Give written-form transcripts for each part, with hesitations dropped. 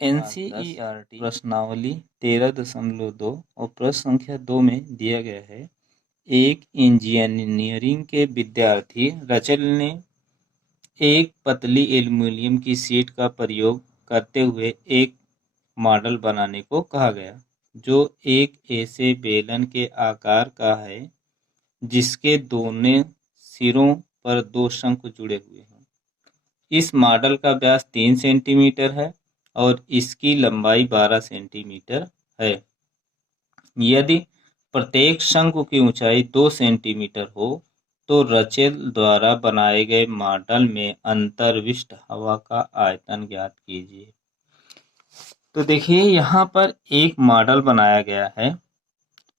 NCERT प्रश्नावली 13.2 और प्रश्न संख्या 2 में दिया गया है। एक इंजीनियरिंग के विद्यार्थी रचल ने एक पतली एल्युमिनियम की शीट का प्रयोग करते हुए एक मॉडल बनाने को कहा गया, जो एक ऐसे बेलन के आकार का है जिसके दोनों सिरों पर दो शंकु जुड़े हुए हैं। इस मॉडल का व्यास 3 सेंटीमीटर है और इसकी लंबाई 12 सेंटीमीटर है। यदि प्रत्येक शंकु की ऊंचाई 2 सेंटीमीटर हो तो रचेल द्वारा बनाए गए मॉडल में अंतर्विष्ट हवा का आयतन ज्ञात कीजिए। तो देखिए, यहाँ पर एक मॉडल बनाया गया है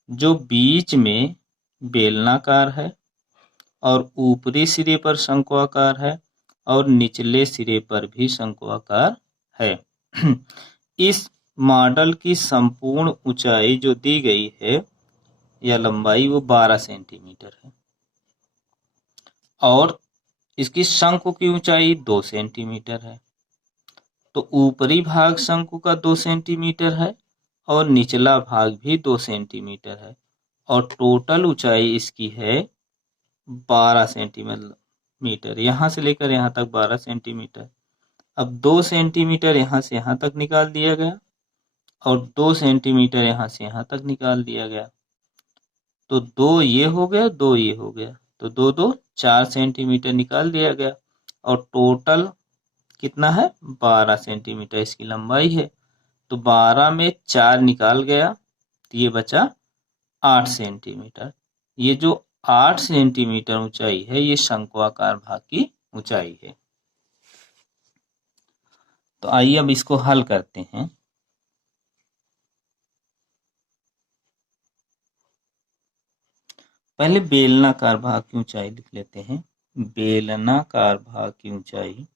जो बीच में बेलनाकार है और ऊपरी सिरे पर शंक्वाकार है और निचले सिरे पर भी शंक्वाकार है। इस मॉडल की संपूर्ण ऊंचाई जो दी गई है या लंबाई वो 12 सेंटीमीटर है और इसकी शंकु की ऊंचाई 2 सेंटीमीटर है। तो ऊपरी भाग शंकु का 2 सेंटीमीटर है और निचला भाग भी 2 सेंटीमीटर है और टोटल ऊंचाई इसकी है 12 सेंटीमीटर। यहाँ से लेकर यहाँ तक 12 सेंटीमीटर। अब 2 सेंटीमीटर यहाँ से यहाँ तक निकाल दिया गया और 2 सेंटीमीटर यहाँ से यहाँ तक निकाल दिया गया। तो 2 ये हो गया, 2 ये हो गया, तो 2 2 4 सेंटीमीटर निकाल दिया गया और टोटल कितना है 12 सेंटीमीटर इसकी लंबाई है। तो 12 में 4 निकाल गया तो ये बचा 8 सेंटीमीटर। ये जो 8 सेंटीमीटर ऊंचाई है ये शंक्वाकार भाग की ऊंचाई है। तो आइए अब इसको हल करते हैं। पहले बेलनाकार भाग की ऊंचाई लिख लेते हैं। बेलनाकार भाग की ऊंचाई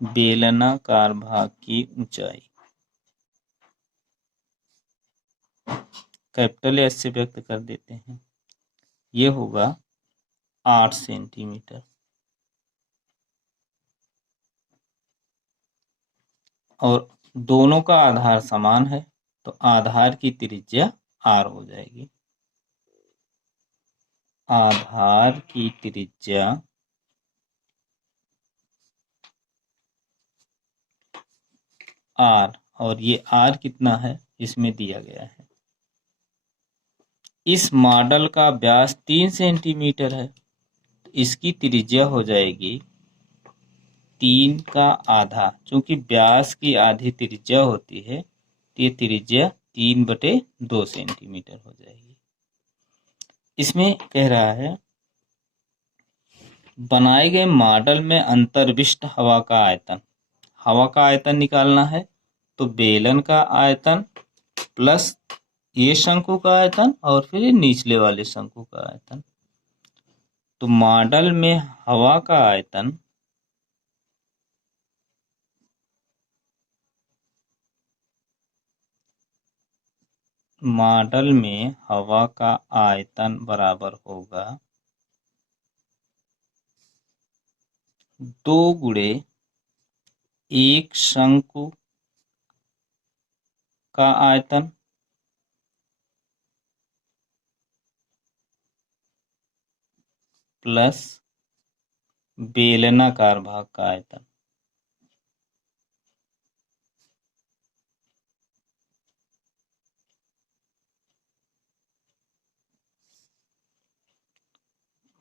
बेलनाकार भाग की ऊंचाई कैपिटल एस से व्यक्त कर देते हैं। ये होगा 8 सेंटीमीटर और दोनों का आधार समान है तो आधार की त्रिज्या r हो जाएगी। आधार की त्रिज्या r और ये r कितना है इसमें दिया गया है। इस मॉडल का व्यास 3 सेंटीमीटर है तो इसकी त्रिज्या हो जाएगी 3 का आधा। चूंकि व्यास की आधी त्रिज्या होती है तो ये त्रिज्या 3/2 सेंटीमीटर हो जाएगी। इसमें कह रहा है बनाए गए मॉडल में अंतर्विष्ट हवा का आयतन। हवा का आयतन निकालना है तो बेलन का आयतन प्लस ये शंकु का आयतन और फिर ये निचले वाले शंकु का आयतन। तो मॉडल में हवा का आयतन बराबर होगा 2 गुणे एक शंकु का आयतन प्लस बेलनाकार भाग का आयतन।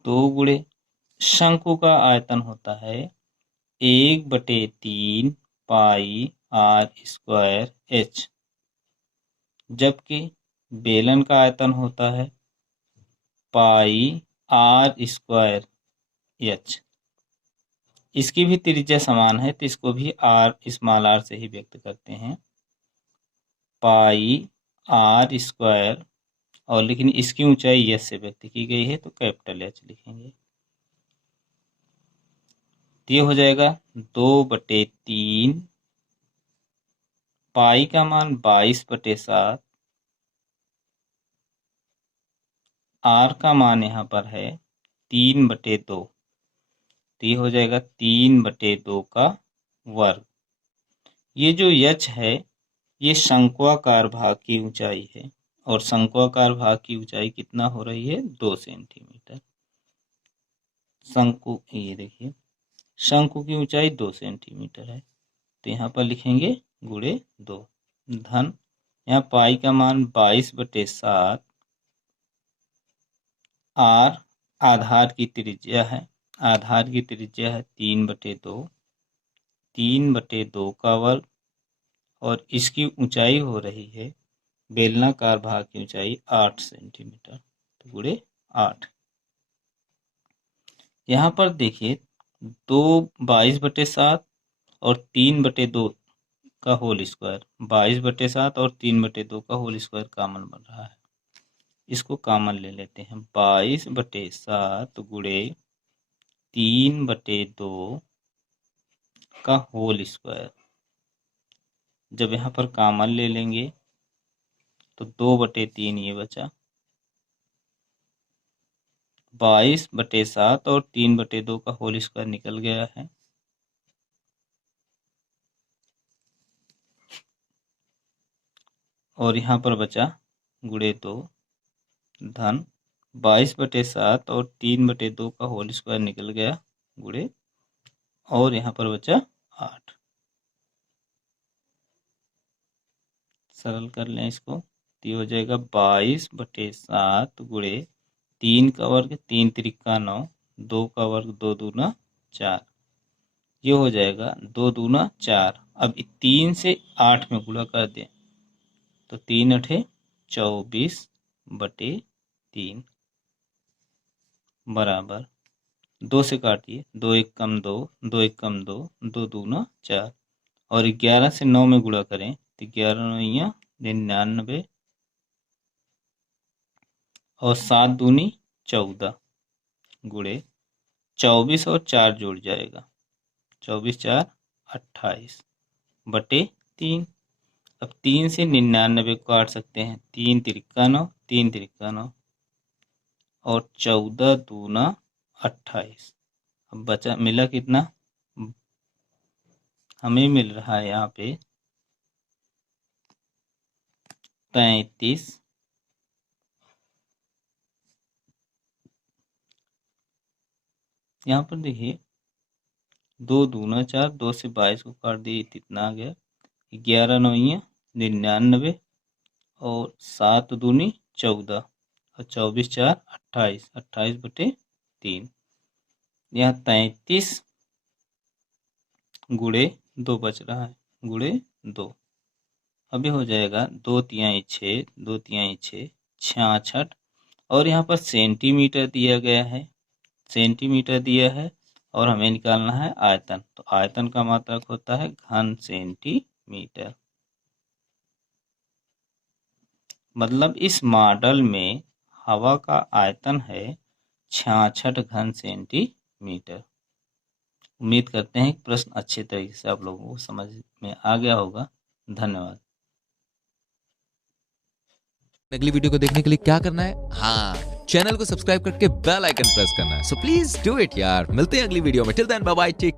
दो गुणे शंकु का आयतन होता है 1/3 पाई r² h, जबकि बेलन का आयतन होता है पाई r² h। इसकी भी त्रिज्या समान है तो इसको भी स्मॉल r से ही व्यक्त करते हैं। पाई r² और लेकिन इसकी ऊंचाई s से व्यक्त की गई है तो कैपिटल H लिखेंगे। ये हो जाएगा 2/3 पाई का मान 22/7 r का मान यहाँ पर है 3/2, तो ये हो जाएगा 3/2 का वर्ग। ये जो h है ये शंक्वाकार भाग की ऊंचाई है, और शंक्वाकार भाग की ऊंचाई कितना हो रही है? 2 सेंटीमीटर। शंकु, ये देखिए शंकु की ऊंचाई 2 सेंटीमीटर है, तो यहाँ पर लिखेंगे गुणे 2 धन, यहाँ पाई का मान 22/7, r आधार की त्रिज्या है, आधार की त्रिज्या है 3/2, 3/2 का वर्ग, और इसकी ऊंचाई हो रही है बेलनाकार भाग की ऊंचाई 8 सेंटीमीटर, तो गुणे 8। यहाँ पर देखिए 22/7 और 3/2 का होल स्क्वायर, 22/7 और 3/2 का होल स्क्वायर कॉमन बन रहा है, इसको कॉमन ले लेते हैं। 22/7 गुणे 3/2 का होल स्क्वायर, जब यहाँ पर कॉमन ले लेंगे तो 2/3 ये बचा, 22/7 और 3/2 का होल स्क्वायर निकल गया है, और यहाँ पर बचा गुणे 2 धन 22/7 और 3/2 का होल स्क्वायर निकल गया गुणे, और यहाँ पर बचा 8। सरल कर लें इसको, तो ये हो जाएगा 22/7 गुणे 3 का वर्ग 3 त्रिका 9, 2 का वर्ग 2 दूना 4, ये हो जाएगा 2 दूना 4। अब 3 से 8 में गुणा कर दें तो 3 8 24/3 बराबर 2 से काटिए, 2 1 कम 2, 2 1 कम 2, 2 दूना 4, और 11 से 9 में गुणा करें तो 11 9 99, और 7 दूनी 14 गुणे 24 और 4 जुड़ जाएगा, 24 4 28/3। अब 3 से 99 को काट सकते हैं, 3 त्रिका 9, 3 त्रिका 9, और 14 दूना 28। अब बचा मिला कितना? हमें मिल रहा है यहाँ पे 33। यहाँ पर देखिए 2 दूना 4, 2 से 22 को काट दिए, कितना आ गया? 11 9 99, और 7 दूनी 14, और 24 4 28, 28/3। यहाँ 33 गुणे 2 बच रहा है, गुणे 2। अभी हो जाएगा 2 तिहाई 6, 2 तिहाई 6 66, और यहाँ पर सेंटीमीटर दिया गया है, सेंटीमीटर दिया है, और हमें निकालना है आयतन, तो आयतन का मात्रक होता है घन सेंटीमीटर। मतलब इस मॉडल में हवा का आयतन है 66 घन सेंटीमीटर। उम्मीद करते हैं कि प्रश्न अच्छे तरीके से आप लोगों को समझ में आ गया होगा। धन्यवाद। अगली वीडियो को देखने के लिए क्या करना है? हाँ, चैनल को सब्सक्राइब करके बेल आइकन प्रेस करना है। सो प्लीज डू इट यार। मिलते हैं अगली वीडियो में। Till then bye bye, take